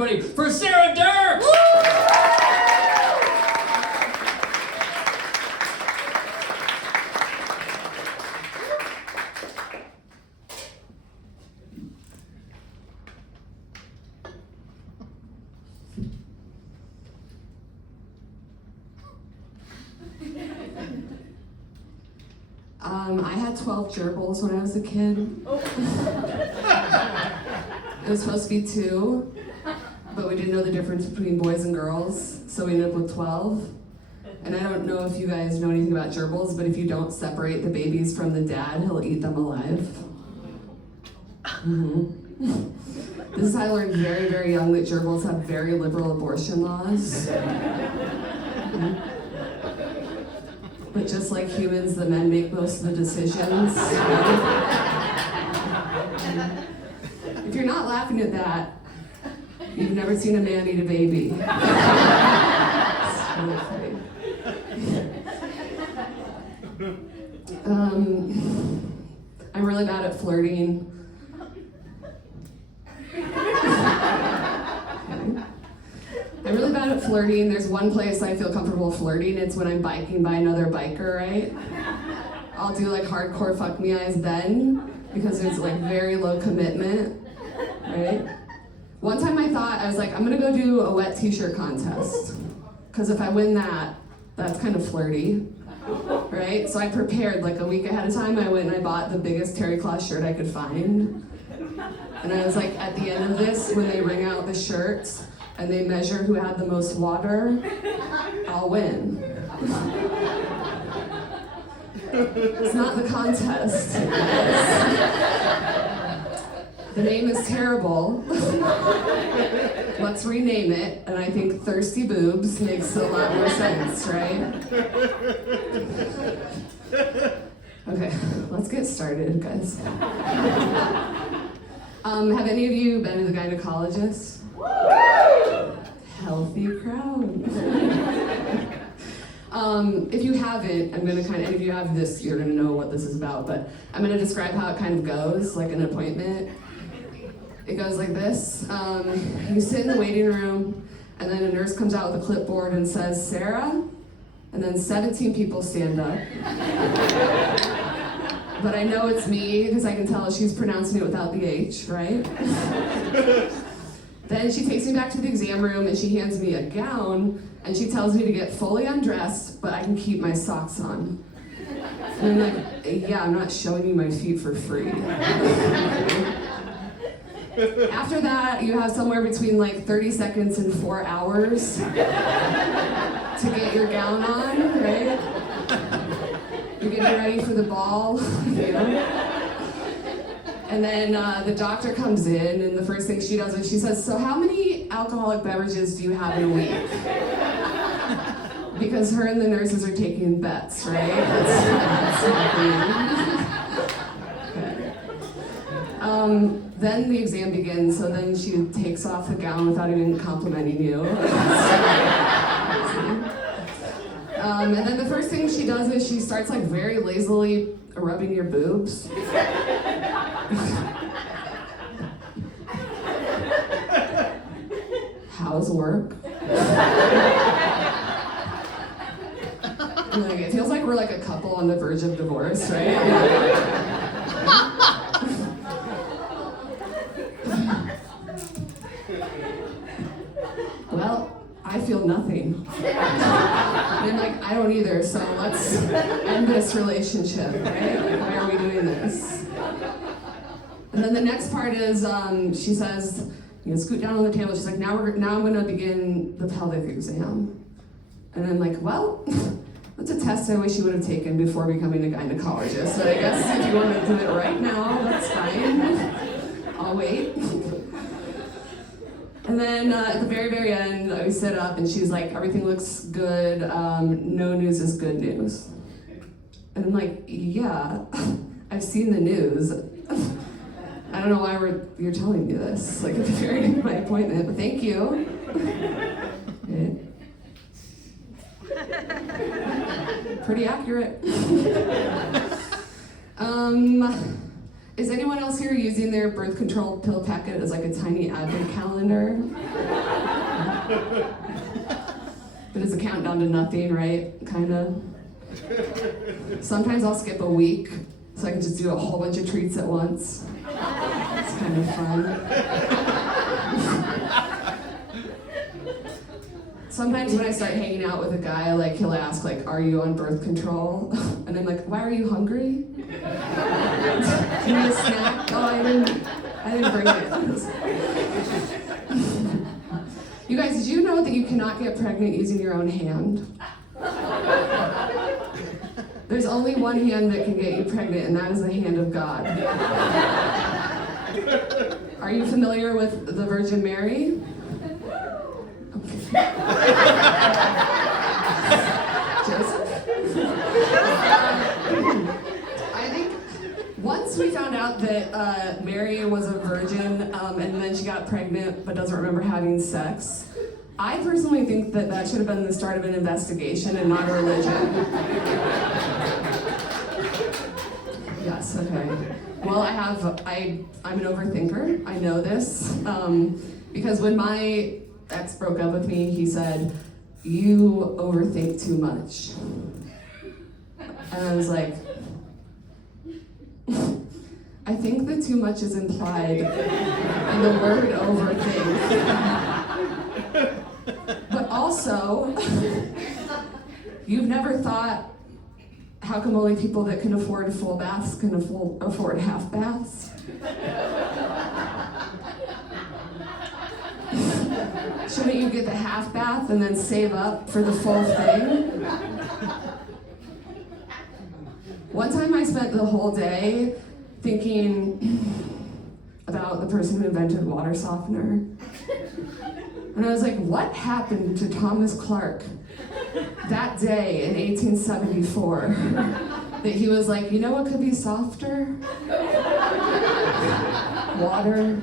everybody, for Sara Dirks! I had 12 gerbils when I was a kid. It was supposed to be 2, but we didn't know the difference between boys and girls, so we ended up with 12. And I don't know if you guys know anything about gerbils, but if you don't separate the babies from the dad, he'll eat them alive. This is how I learned very, very young that gerbils have very liberal abortion laws. But just like humans, the men make most of the decisions. If you're not laughing at that, you've never seen a man eat a baby. I'm really bad at flirting. I'm really bad at flirting. There's one place I feel comfortable flirting. It's when I'm biking by another biker, right? I'll do like hardcore fuck me eyes then, because it's like very low commitment, right? One time I thought, I was like, I'm gonna go do a wet t-shirt contest. Because if I win that, that's kind of flirty, right? So I prepared like a week ahead of time. I went and I bought the biggest terry cloth shirt I could find. And I was like, at the end of this, when they ring out the shirts, and they measure who had the most water, I'll win. It's not the contest. The name is terrible. Let's rename it, and I think Thirsty Boobs makes a lot more sense, right? Okay, let's get started, guys. Have any of you been to the gynecologist? Healthy crowd. If you haven't, I'm gonna and if you have this, you're gonna know what this is about, but I'm gonna describe how it kind of goes, like an appointment. It goes like this. You sit in the waiting room, and then a nurse comes out with a clipboard and says, Sara, and then 17 people stand up. But I know it's me, because I can tell she's pronouncing it without the H, right? Then she takes me back to the exam room and she hands me a gown and she tells me to get fully undressed, but I can keep my socks on. And I'm like, yeah, I'm not showing you my feet for free. After that, you have somewhere between like 30 seconds and 4 hours to get your gown on, right? You're getting ready for the ball, you know? And then the doctor comes in, and the first thing she does is she says, so how many alcoholic beverages do you have in a week? Because her and the nurses are taking bets, right? That's okay. Then the exam begins, so then she takes off the gown without even complimenting you. And then the first thing she does is she starts like very lazily rubbing your boobs. How's work? Like, it feels like we're like a couple on the verge of divorce, right? Well, I feel nothing. And I'm like, I don't either, so let's end this relationship, right? Why are we doing this? And then the next part is, she says, you know, scoot down on the table. She's like, now I'm gonna begin the pelvic exam. And I'm like, well, that's a test I wish you would have taken before becoming a gynecologist. But I guess if you want to do it right now, that's fine. I'll wait. And then at the very, very end, we sit up and she's like, everything looks good. No news is good news. And I'm like, yeah, I've seen the news. I don't know why you're telling me this, like at the very end of my appointment, but thank you. Pretty accurate. Is anyone else here using their birth control pill packet as like a tiny advent calendar? But it's a countdown to nothing, right? Kinda. Sometimes I'll skip a week so I can just do a whole bunch of treats at once. It's kind of fun. Sometimes when I start hanging out with a guy, like he'll ask, like, "Are you on birth control?" And I'm like, "Why are you hungry? Do you need a snack?" "Oh, I didn't bring it." You guys, did you know that you cannot get pregnant using your own hand? There's only one hand that can get you pregnant, and that is the hand of God. Are you familiar with the Virgin Mary? Joseph? I think once we found out that Mary was a virgin and then she got pregnant but doesn't remember having sex, I personally think that that should have been the start of an investigation and not a religion. Yes, okay. Well, I'm an overthinker. I know this. Because when my ex broke up with me, he said, "You overthink too much." And I was like, I think that too much is implied in the word overthink. But also, you've never thought, how come only people that can afford full baths can afford half baths? Shouldn't you get the half bath and then save up for the full thing? One time I spent the whole day thinking about the person who invented water softener. And I was like, what happened to Thomas Clark that day in 1874 that he was like, you know what could be softer? Water.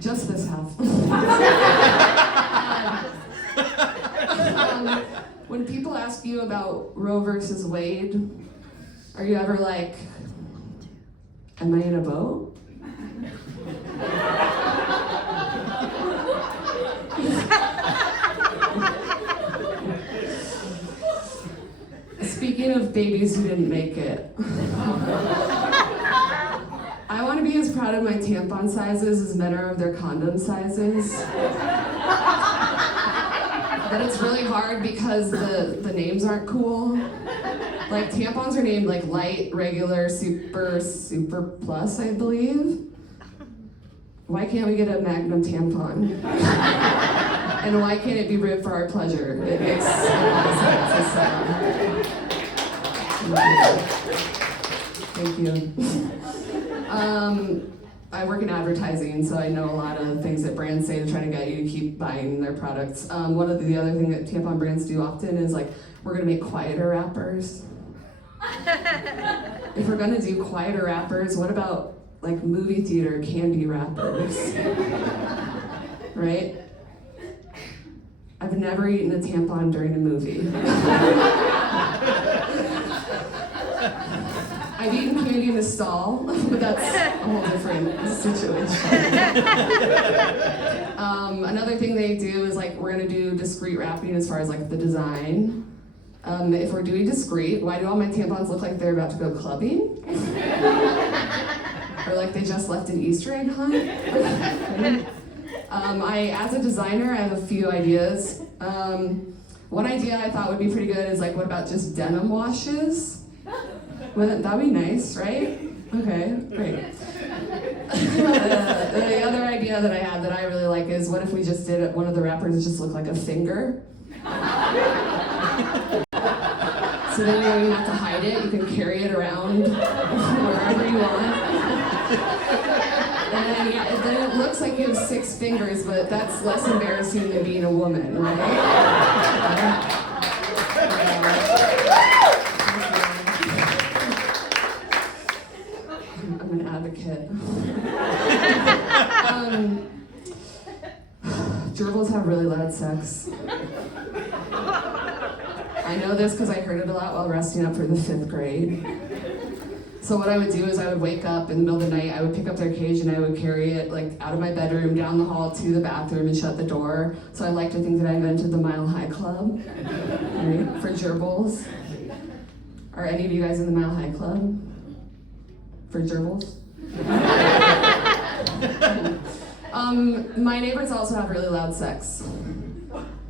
Just this half. When people ask you about Roe versus Wade, are you ever like, am I in a boat? Speaking of babies who didn't make it, I want to be as proud of my tampon sizes as men are of their condom sizes. But it's really hard because the names aren't cool. Like tampons are named like light, regular, super, super plus, I believe. Why can't we get a Magnum tampon? And why can't it be ribbed for our pleasure? It makes a lot of sense. Thank you. I work in advertising, so I know a lot of the things that brands say to try to get you to keep buying their products. One of the other things that tampon brands do often is like, we're gonna make quieter wrappers. If we're gonna do quieter wrappers, what about like movie theater candy wrappers? Right? I've never eaten a tampon during a movie. I've eaten candy in a stall, but that's a whole different situation. Another thing they do is like, we're gonna do discreet wrapping as far as like the design. If we're doing discreet, why do all my tampons look like they're about to go clubbing? Or like they just left an Easter egg hunt? As a designer, I have a few ideas. One idea I thought would be pretty good is like, what about just denim washes? That'd be nice, right? Okay, great. The other idea that I had that I really like is, what if we just did one of the wrappers just look like a finger? So then you don't even have to hide it, you can carry it around wherever you want. And then, then it looks like you have 6 fingers, but that's less embarrassing than being a woman, right? I'm an advocate. Gerbils have really loud sex. I know this because I heard it a lot while resting up for the 5th grade. So what I would do is I would wake up in the middle of the night, I would pick up their cage and I would carry it like out of my bedroom, down the hall to the bathroom and shut the door. So I like to think that I invented the Mile High Club, right, for gerbils. Are any of you guys in the Mile High Club? For gerbils? My neighbors also have really loud sex.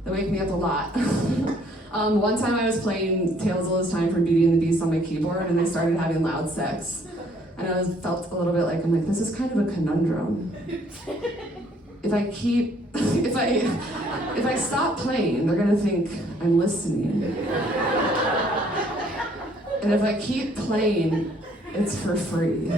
They wake me up a lot. One time I was playing Tales of Time from Beauty and the Beast on my keyboard and they started having loud sex. And I felt a little bit like, I'm like, this is kind of a conundrum. If I stop playing, they're gonna think I'm listening. And if I keep playing, it's for free.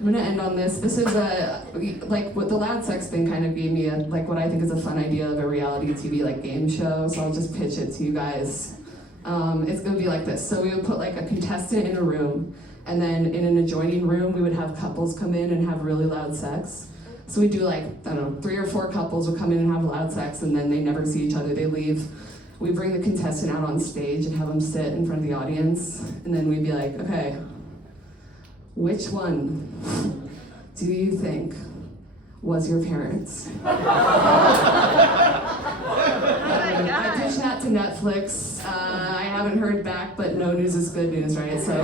I'm gonna end on this. This is what the loud sex thing kind of gave me what I think is a fun idea of a reality TV game show. So I'll just pitch it to you guys. It's gonna be like this. So we would put a contestant in a room, and then in an adjoining room we would have couples come in and have really loud sex. So we do 3 or 4 couples would come in and have loud sex, and then they never see each other. They leave. We bring the contestant out on stage and have them sit in front of the audience, and then we'd be like, okay, which one do you think was your parents? I pitched that to Netflix. I haven't heard back, but no news is good news, right? So.